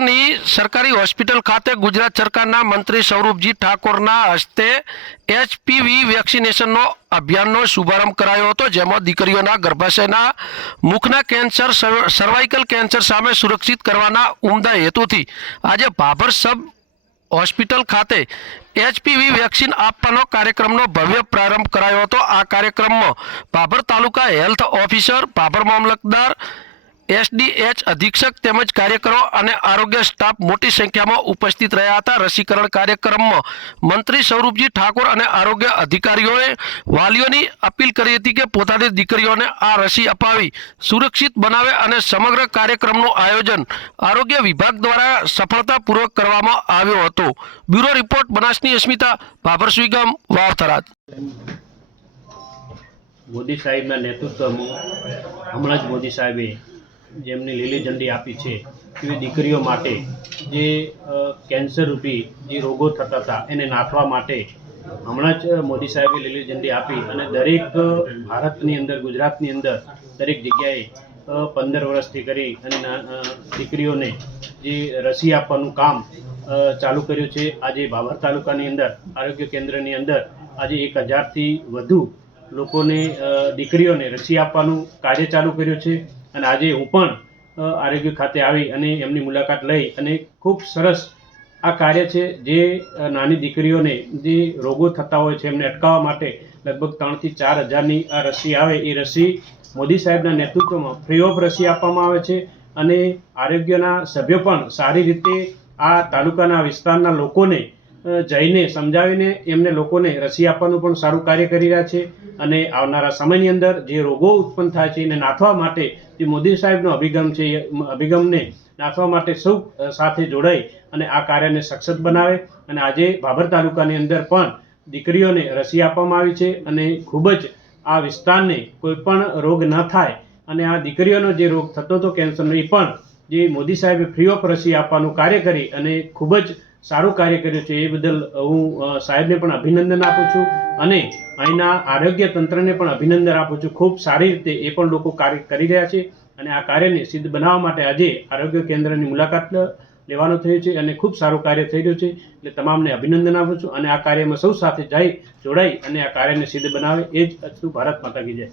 ભાભરની સરકારી હોસ્પિટલ ખાતે ગુજરાત સરકારના મંત્રી સૌરભજી ઠાકોરના હસ્તે HPV વેક્સિનેશનનો અભિયાનનો શુભારંભ કરાયો હતો, જેમાં દીકરીઓના ગર્ભાશયના મુખના કેન્સર, સર્વાઇકલ કેન્સર સામે સુરક્ષિત કરવાના ઉમદા હેતુથી આજે ભાભર સબ હોસ્પિટલ ખાતે HPV વેક્સિન આપવાનો કાર્યક્રમનો ભવ્ય પ્રારંભ કરાયો હતો। આ કાર્યક્રમમાં ભાભર તાલુકા હેલ્થ ઓફિસર, ભાભર મામલતદાર, SDH અધિક્ષક તેમજ કાર્યકરો અને આરોગ્ય સ્ટાફ મોટી સંખ્યામાં ઉપસ્થિત રહ્યા હતા। રસીકરણ કાર્યક્રમમાં મંત્રી સૌરભજી ઠાકોર અને આરોગ્ય અધિકારીઓએ વાલીઓની અપીલ કરી હતી કે પોતાની દીકરીઓને આ રસી અપાવી સુરક્ષિત બનાવે અને સમગ્ર કાર્યક્રમનું આયોજન આરોગ્ય વિભાગ દ્વારા સફળતાપૂર્વક કરવામાં આવ્યો હતો। બ્યુરો રિપોર્ટ બનાસની અસ્મિતા, ભાભર સ્વીગામ, વાવ થરાદ। મોદી સાહેબના નેતૃત્વમાં હમણાં જ મોદી સાહેબે જેમની લીલી ઝંડી આપી છે એવી દીકરીઓ માટે જે કેન્સર રૂપી જે રોગો થતા હતા એને નાથવા માટે હમણાં જ મોદી સાહેબે લીલી ઝંડી આપી અને દરેક ભારતની અંદર, ગુજરાતની અંદર દરેક જગ્યાએ 15 વર્ષથી કરી અને દીકરીઓને જે રસી આપવાનું કામ ચાલુ કર્યું છે। આજે ભાભર તાલુકાની અંદર આરોગ્ય કેન્દ્રની અંદર આજે 1000થી વધુ લોકોને દીકરીઓને રસી આપવાનું કાર્ય ચાલુ કર્યું છે અને આજે હું પણ આરોગ્ય ખાતે આવી અને એમની મુલાકાત લઈ અને ખૂબ સરસ આ કાર્ય છે। જે નાની દીકરીઓને જે રોગો થતા હોય છે એમને અટકાવવા માટે લગભગ 3 થી 4 હજારની આ રસી આવે, એ રસી મોદી સાહેબના નેતૃત્વમાં ફ્રી ઓફ રસી આપવામાં આવે છે અને આરોગ્યના સભ્યો પણ સારી રીતે આ તાલુકાના વિસ્તારના લોકોને જઈને સમજાવીને એમને લોકોને રસી આપવાનું પણ સારું કાર્ય કરી રહ્યા છે અને આવનારા સમયની અંદર જે રોગો ઉત્પન્ન થાય છે એને નાથવા માટે જે મોદી સાહેબનો અભિગમ છે એ અભિગમને નાથવા માટે સૌ સાથે જોડાઈ અને આ કાર્યને સખત બનાવે અને આજે ભાભર તાલુકાની અંદર પણ દીકરીઓને રસી આપવામાં આવી છે અને ખૂબ જ આ વિસ્તારને કોઈ પણ રોગ ન થાય અને આ દીકરીઓનો જે રોગ થતો હતો કેન્સરનો, એ પણ જે મોદી સાહેબે ફ્રી ઓફ રસી આપવાનું કાર્ય કરી અને ખૂબ જ સારું કાર્ય કર્યું છે। એ બદલ હું સાહેબને પણ અભિનંદન આપું છું અને અહીંના આરોગ્ય તંત્રને પણ અભિનંદન આપું છું। ખૂબ સારી રીતે એ પણ લોકો કાર્ય કરી રહ્યા છે અને આ કાર્યને સિદ્ધ બનાવવા માટે આજે આરોગ્ય કેન્દ્રની મુલાકાત લેવાનું થયું છે અને ખૂબ સારું કાર્ય થઈ રહ્યું છે। એટલે તમામને અભિનંદન આપું છું અને આ કાર્યમાં સૌ સાથે જોડાઈ અને આ કાર્યને સિદ્ધ બનાવે, એ જ અસ્તુ, ભારત માતા કી જય।